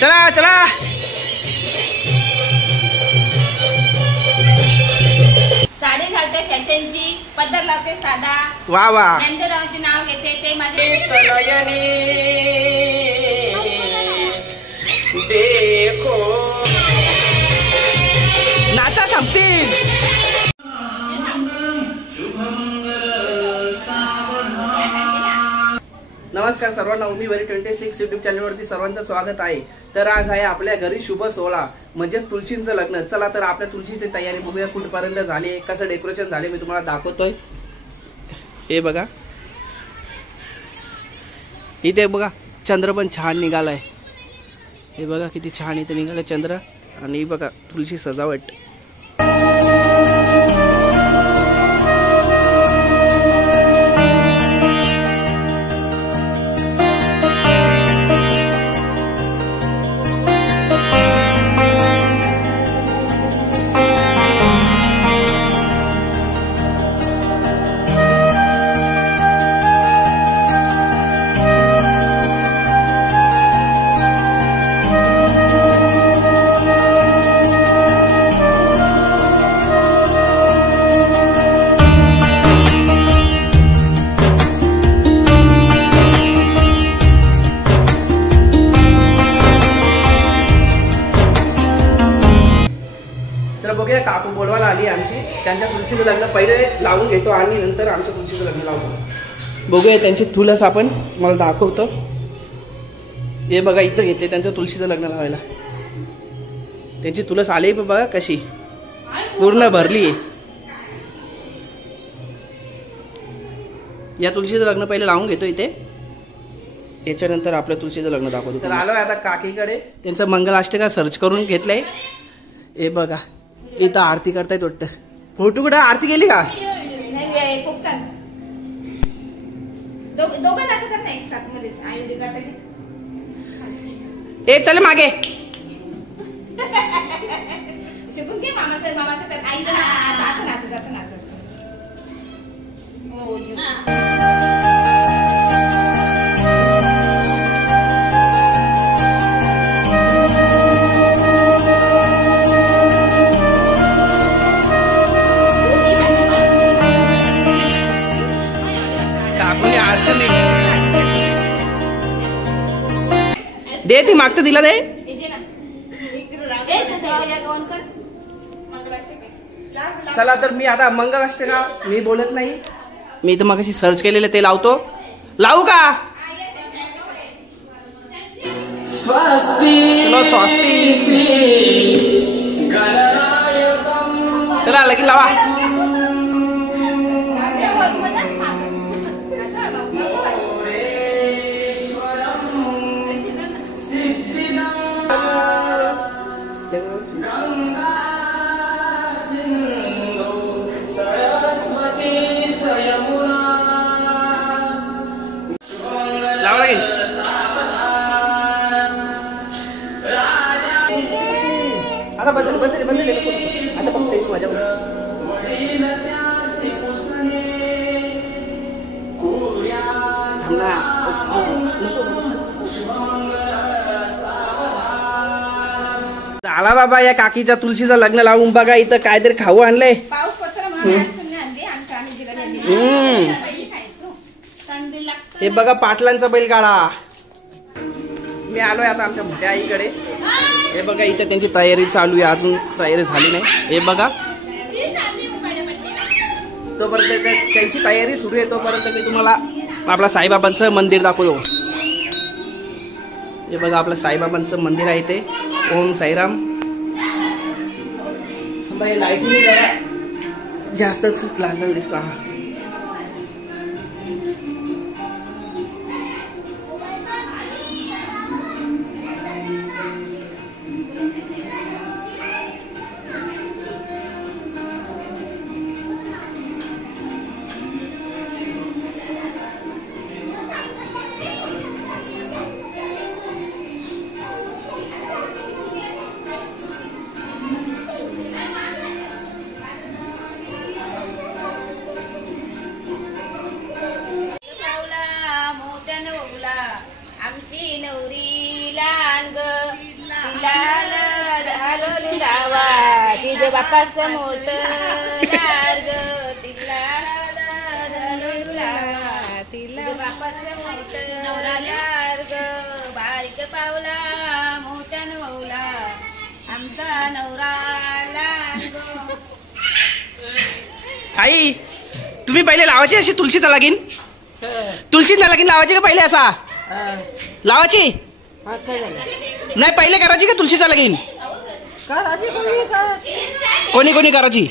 चला चला साडी घालते फॅशनची, पदर लावते साधा. वा वा. ज्ञानदेवरावांचे नाव घेते ते माझे सनयनी देखो. नाचा संपतील. नमस्कार सर्वांना, उमी वरी 26 यूट्यूब चॅनलवरती सर्वांचं स्वागत आहे. तर आज आहे आपल्या घरी शुभ सोहळा म्हणजे तुळशींचं लग्न. चला तर आपल्या तुळशीची तयारी बघूया कुठपर्यंत झाली आहे, कसं डेकोरेशन झाले मी तुम्हाला दाखवतोय. हे बघा, इथे बघा चंद्र पण छान निघालाय. हे बघा किती छान इथे निघालं चंद्र. आणि बघा तुळशी सजावट. बघूया, काकू बोलवायला आली आमची. त्यांच्या तुळशीचं लग्न पहिले लावून घेतो आणि नंतर आमच्या तुळशीचं लग्न लावतो. बघूया त्यांची तुळस आपण मला दाखवतो. हे बघा इथं घेतले त्यांचं तुळशीचं लग्न लावायला. त्यांची तुळस आली बघा कशी पूर्ण भरली. या तुळशीचं लग्न पहिले लावून घेतो इथे, याच्यानंतर आपल्या तुळशीचं लग्न दाखवतो. तर आलोय आता काकीकडे. त्यांचं मंगलाष्टका सर्च करून घेतलंय. हे बघा इथं आरती करतायत वाटतं. फोटो कुठं आरती गेली का? ए चल मागे. शिकून घे मामाचं मामाचं आई असं नाचत असं नाचत. दे ती मागतं दिला दे. चला तर मी आता मंगलाष्टका मी बोलत नाही, मी तर मगाशी सर्च केलेलं ते लावतो. लावू का? स्वस्ती. चला लगेच लावा. लावा लागेल. आता बदल बदल बदल आता बघते माझ्या आला बाबा. या काकीच्या तुळशीचं लग्न लावून बघा. इथं काहीतरी खाऊ आणलंय. हे बघा पाटलांचा बैलगाडा. मी आलोय आता आमच्या मोठ्या आईकडे. हे बघा इथे त्यांची तयारी चालू आहे, अजून तयारी झाली नाही. हे बघा तोपर्यंत त्यांची तयारी सुरू आहे, तोपर्यंत मी तुम्हाला आपला साईबाबांचं मंदिर दाखवतो. हे बघा आपलं साईबाबांचं मंदिर आहे ते. ओम साईराम. लाईटिंग जरा जास्तच लागलेलं दिसतो. आमची नवरी लहान ग तिला हलवली लावा तिचं बापाच मोठ लार ग तिला हलवली लावा तिचं बापाच मोठ नवरा लार ग बारीक पावला मोठ्यानं मौला आमचा नवरा लहान ग. आई तुम्ही पहिले लावायची अशी तुळशीचा लगीन तुळशीचा लगीन लावायची का पहिले असा लावायची नाही पहिले करायची का तुळशीचा लगीन कोणी कोणी करायची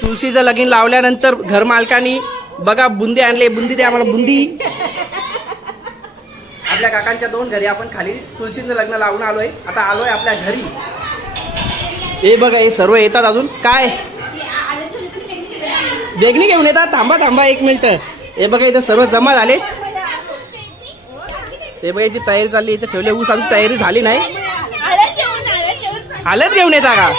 तुळशीचं लगीन लावल्यानंतर घर मालकानी बघा बुंदी आणले बुंदी द्या आम्हाला बुंदी. आपल्या काकांच्या 2 घरी आपण खाली तुळशीचं लग्न लावून आलोय. आता आलोय आपल्या घरी. हे बघा हे सर्व येतात अजून काय बेगणी घेऊन येतात. थांबा थांबा 1 मिनिट. हे बघा इथे सर्व जमा झाले. हे बघा याची तयारी चालली इथे ठेवले ऊस अजून तयारी झाली नाही. आलत घेऊन येता का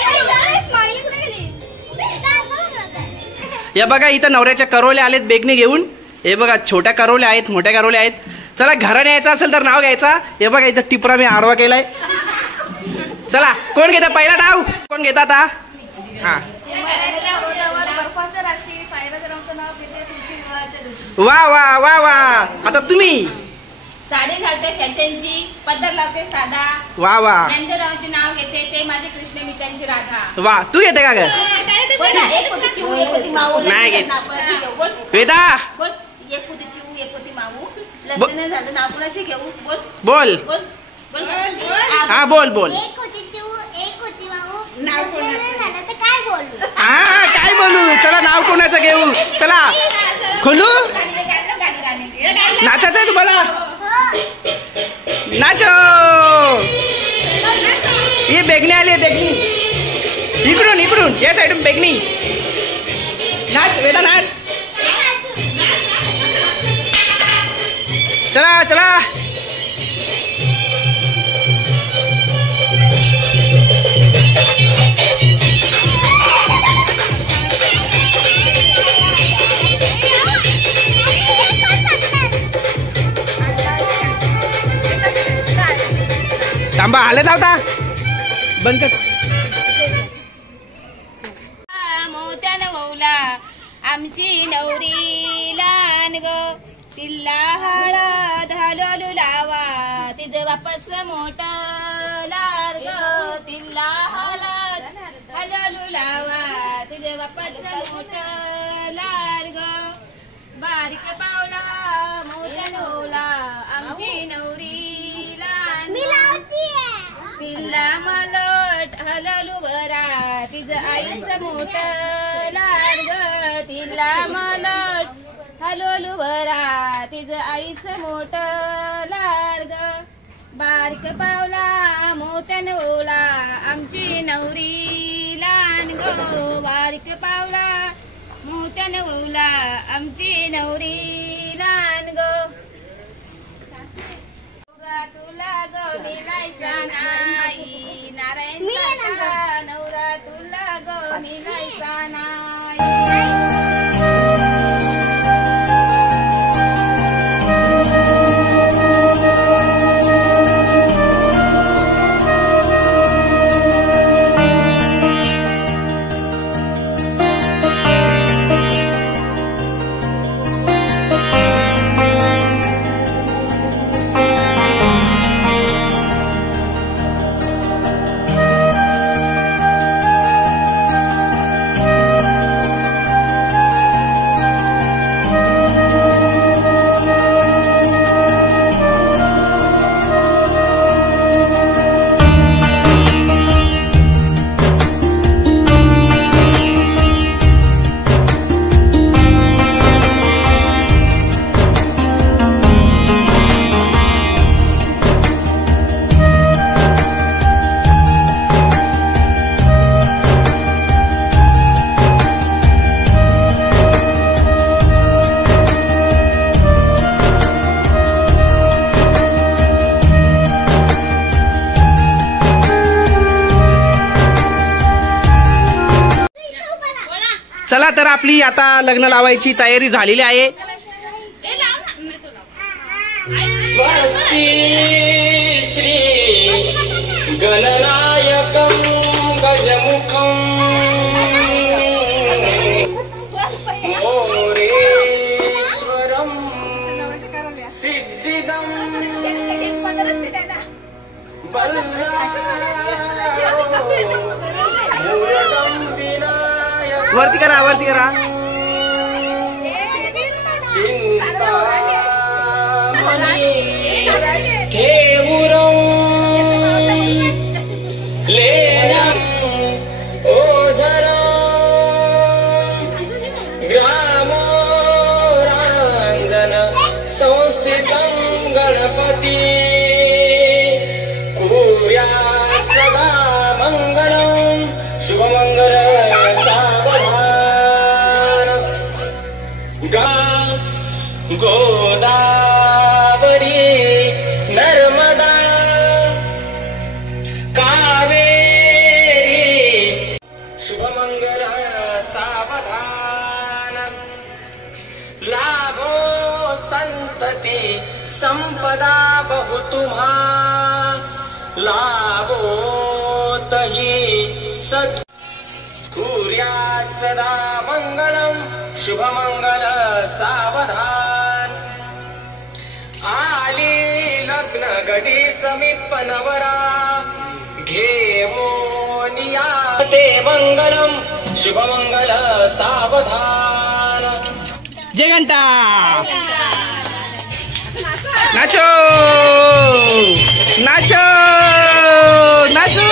हे बघा इथं नवऱ्याच्या करोल्या आलेत बेगणी घेऊन. हे बघा छोट्या करोल्या आहेत मोठ्या करोल्या आहेत. चला घराने यायचं असेल तर नाव घ्यायचा. हे बघा इथं टिपरा मी आडवा केलाय. चला कोण घेता पहिला नाव कोण घेता आता हा वा वा वा वा. आता तुम्ही साडी घालते फॅशनची पदर लावते साधा वा वा ज्ञानदेवरावांचे नाव घेते ते माझे कृष्ण मी त्यांची राधा. वा तू घेते का ग एक होती चिऊ एक होती माऊ नाही घेत. बोल वेदा बोल एक होती चिऊ एक होती माऊ लग्न झालं नाव कुणाचे घेऊ बोल बोल बोल बोल हा बोल बोल एक होती चिऊ एक होती माऊ लग्न नाही झालं तर काय बोलू हा काय बोलू. चला नाव कोणाचं घेऊ. चला खोलू नाचायचं आहे तुम्हाला नाचो. ही बेगणी आली बेगणी इकडून इकडून या साईडून बेगणी नाच वेदा नाच. चला चला थांबा आले धावता बंद कर. मोत्यानं मौला आमची नवरी लहान ग तिला हळद हलवलू लावा तिचं बापाच मोठ लार ग तिला हळद हलवलू लावा तिचं बापाच मोठ लार ग बारीक पावला मोत्यानं मौला आमची नवरी लहान तिला मलट हलवलू बरा तिचं आईचं मोठ लाड ग तिला मलट हलवलू बरा तिचं आईचं मोठ लाड ग बारीक पावला मोत्यानं ओला आमची नवरी लहान ग बारीक पावला मोत्यानं ओला आमची नवरी लहान ग तुला गौरी लायचा नाही नारायण नवरा तुला गौरी लायचा नाही. चला तर आपली आता लग्न लावायची तयारी झालेली आहे. ए, लाव ना. नाही, तो लाव. स्वस्ति श्री गणनायकं गजमुखं मोरेश्वरं सिद्धिदं वरती करा वरती करा. चिंतामणी केवुरं लेनं ओझरं ग्रामोराञ्जन संस्थितं गणपति कुर्यात् सदा मङ्गलं शुभमङ्गल सावधान गोदावरी नर्मदा कावेरी शुभमंगल सावधान लाभो संतति संपदा बहु तुम्हा लाभो तही सत् स्फुर्यात् सदा मंगलम शुभमंगल सावधान आली लग्न घडी समीप नवरा घेवोनिया ते मंगलम शुभमंगल सावधान. जय घंटा. Nacho nacho nacho.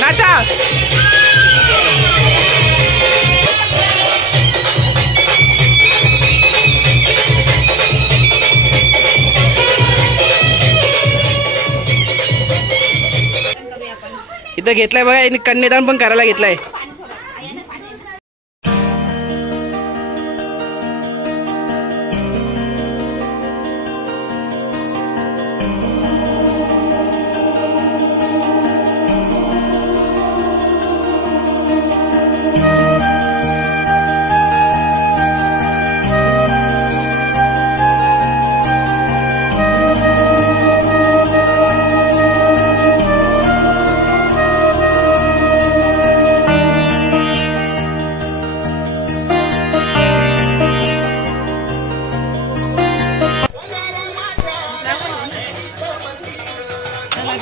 नाचा. इथं घेतलाय बघा, यांनी कन्यादान पण करायला घेतलाय.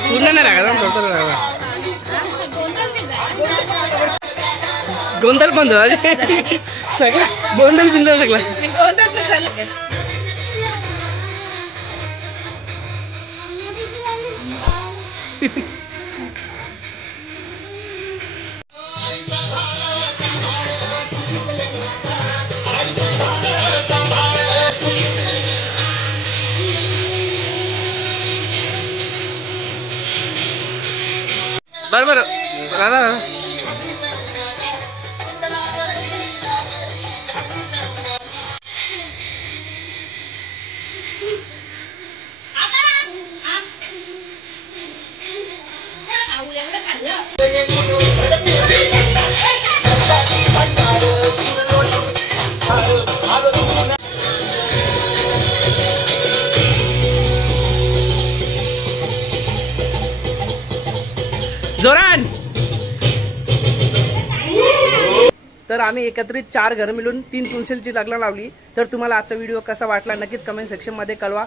पूर्ण नाही लागला गोंधळ पण झाला सगळं गोंधळ बिंदळ सगळं. बरोबर दादा. जोरान. तर आम्ही एकत्रित 4 घर मिळून 3 तुळशीची लग्न लावली. तर तुम्हाला आजचा व्हिडिओ कसा वाटला नक्कीच कमेंट सेक्शन मध्ये कळवा.